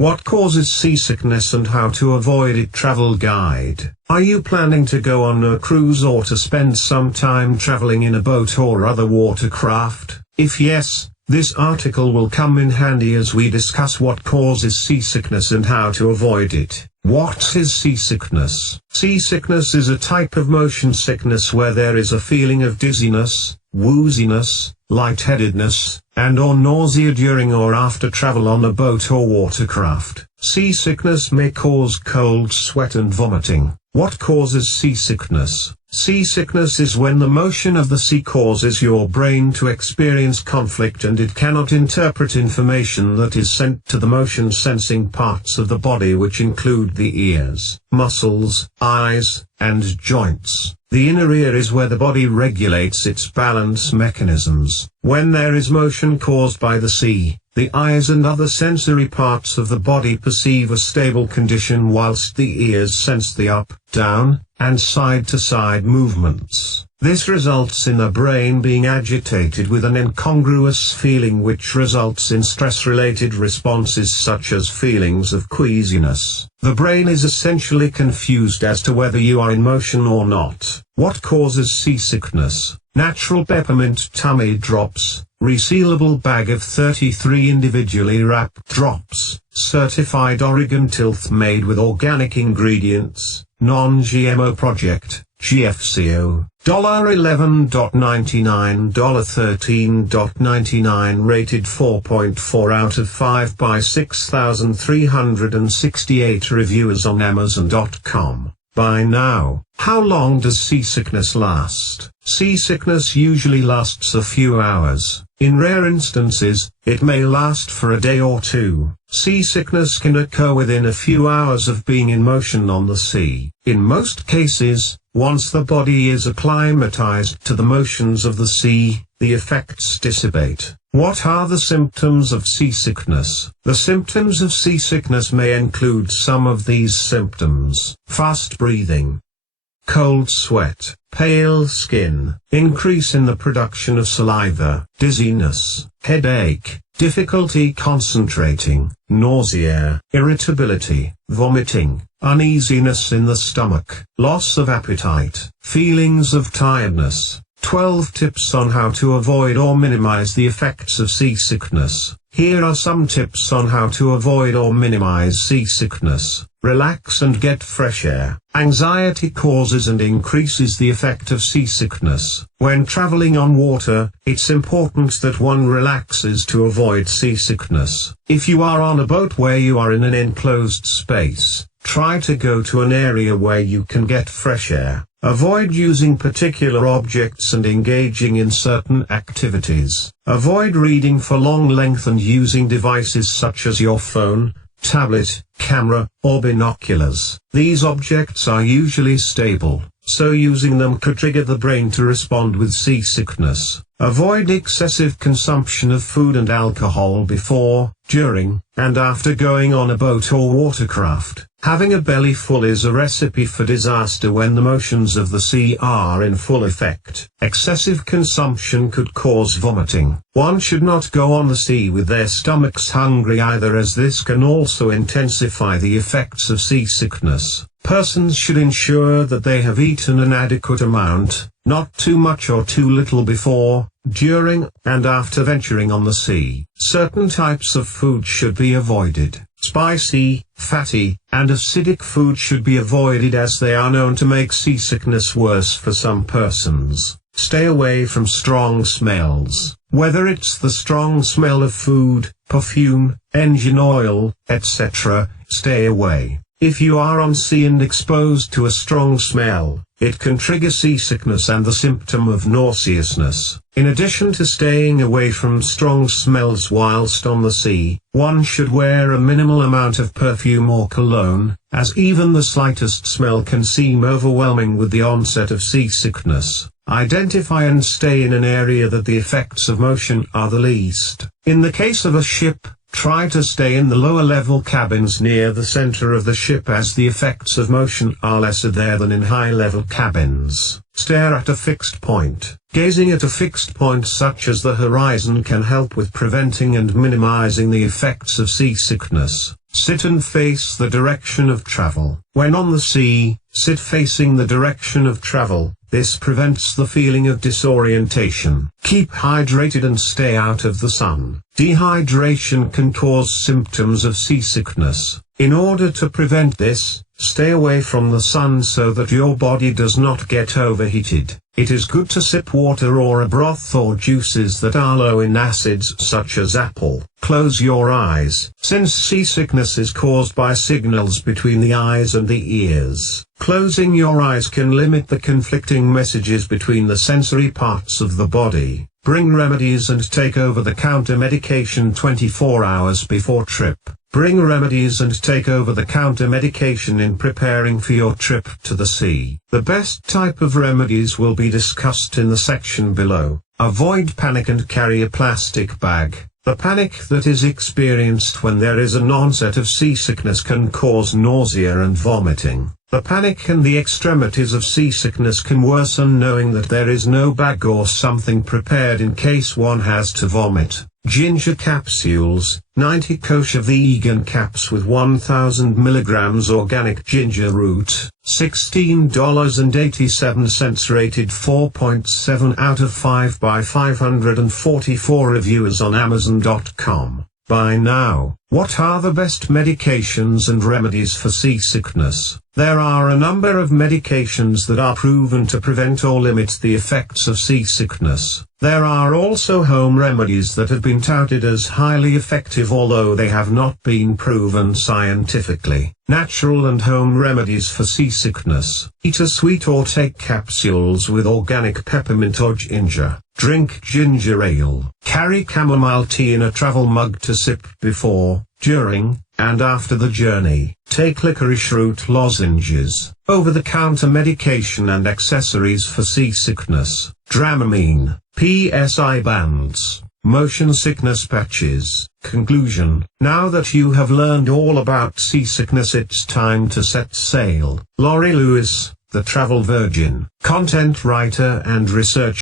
What causes seasickness and how to avoid it? Travel guide. Are you planning to go on a cruise or to spend some time traveling in a boat or other watercraft? If yes, this article will come in handy as we discuss what causes seasickness and how to avoid it. What is seasickness? Seasickness is a type of motion sickness where there is a feeling of dizziness, wooziness, lightheadedness, and/or nausea during or after travel on a boat or watercraft. Seasickness may cause cold sweat and vomiting. What causes seasickness? Seasickness is when the motion of the sea causes your brain to experience conflict and it cannot interpret information that is sent to the motion-sensing parts of the body, which include the ears, muscles, eyes, and joints. The inner ear is where the body regulates its balance mechanisms. When there is motion caused by the sea, the eyes and other sensory parts of the body perceive a stable condition, whilst the ears sense the up, down, and side-to-side movements. This results in the brain being agitated with an incongruous feeling, which results in stress-related responses such as feelings of queasiness. The brain is essentially confused as to whether you are in motion or not. What causes seasickness? Natural peppermint tummy drops, resealable bag of 33 individually wrapped drops, certified Oregon tilth made with organic ingredients, non-GMO project, GFCO, $11.99, $13.99, rated 4.4 out of 5 by 6,368 reviewers on Amazon.com. Buy now. How long does seasickness last? Seasickness usually lasts a few hours. In rare instances, it may last for a day or two. Seasickness can occur within a few hours of being in motion on the sea. In most cases, once the body is acclimatized to the motions of the sea, the effects dissipate. What are the symptoms of seasickness? The symptoms of seasickness may include some of these symptoms: fast breathing, cold sweat, pale skin, increase in the production of saliva, dizziness, headache, difficulty concentrating, nausea, irritability, vomiting, uneasiness in the stomach, loss of appetite, feelings of tiredness. 12 tips on how to avoid or minimize the effects of seasickness. Here are some tips on how to avoid or minimize seasickness. Relax and get fresh air. Anxiety causes and increases the effect of seasickness. When traveling on water, it's important that one relaxes to avoid seasickness. If you are on a boat where you are in an enclosed space, try to go to an area where you can get fresh air. Avoid using particular objects and engaging in certain activities. Avoid reading for long length and using devices such as your phone, tablet, camera, or binoculars. These objects are usually stable, so using them could trigger the brain to respond with seasickness. Avoid excessive consumption of food and alcohol before, during, and after going on a boat or watercraft. Having a belly full is a recipe for disaster when the motions of the sea are in full effect. Excessive consumption could cause vomiting. One should not go on the sea with their stomachs hungry either, as this can also intensify the effects of seasickness. Persons should ensure that they have eaten an adequate amount, not too much or too little before, during, and after venturing on the sea. Certain types of food should be avoided. Spicy, fatty, and acidic food should be avoided as they are known to make seasickness worse for some persons. Stay away from strong smells. Whether it's the strong smell of food, perfume, engine oil, etc., stay away. If you are on sea and exposed to a strong smell, it can trigger seasickness and the symptom of nauseousness. In addition to staying away from strong smells whilst on the sea, one should wear a minimal amount of perfume or cologne, as even the slightest smell can seem overwhelming with the onset of seasickness. Identify and stay in an area that the effects of motion are the least. In the case of a ship, try to stay in the lower level cabins near the center of the ship, as the effects of motion are lesser there than in high level cabins. Stare at a fixed point. Gazing at a fixed point such as the horizon can help with preventing and minimizing the effects of seasickness. Sit and face the direction of travel. When on the sea, sit facing the direction of travel. This prevents the feeling of disorientation. Keep hydrated and stay out of the sun. Dehydration can cause symptoms of seasickness. In order to prevent this, stay away from the sun so that your body does not get overheated. It is good to sip water or a broth or juices that are low in acids such as apple. Close your eyes. Since seasickness is caused by signals between the eyes and the ears, closing your eyes can limit the conflicting messages between the sensory parts of the body. Bring remedies and take over-the-counter medication 24 hours before trip. Bring remedies and take over-the-counter medication in preparing for your trip to the sea. The best type of remedies will be discussed in the section below. Avoid panic and carry a plastic bag. The panic that is experienced when there is an onset of seasickness can cause nausea and vomiting. The panic and the extremities of seasickness can worsen knowing that there is no bag or something prepared in case one has to vomit. Ginger capsules, 90 kosher vegan caps with 1000 mg organic ginger root, $16.87 rated 4.7 out of 5 by 544 reviewers on Amazon.com. Buy now. What are the best medications and remedies for seasickness? There are a number of medications that are proven to prevent or limit the effects of seasickness. There are also home remedies that have been touted as highly effective although they have not been proven scientifically. Natural and home remedies for seasickness. Eat a sweet or take capsules with organic peppermint or ginger. Drink ginger ale. Carry chamomile tea in a travel mug to sip before, during, and after the journey. Take licorice root lozenges. Over-the-counter medication and accessories for seasickness. Dramamine, PSI bands, motion sickness patches. Conclusion. Now that you have learned all about seasickness, it's time to set sail. Laurie Lewis, the travel virgin, content writer and researcher.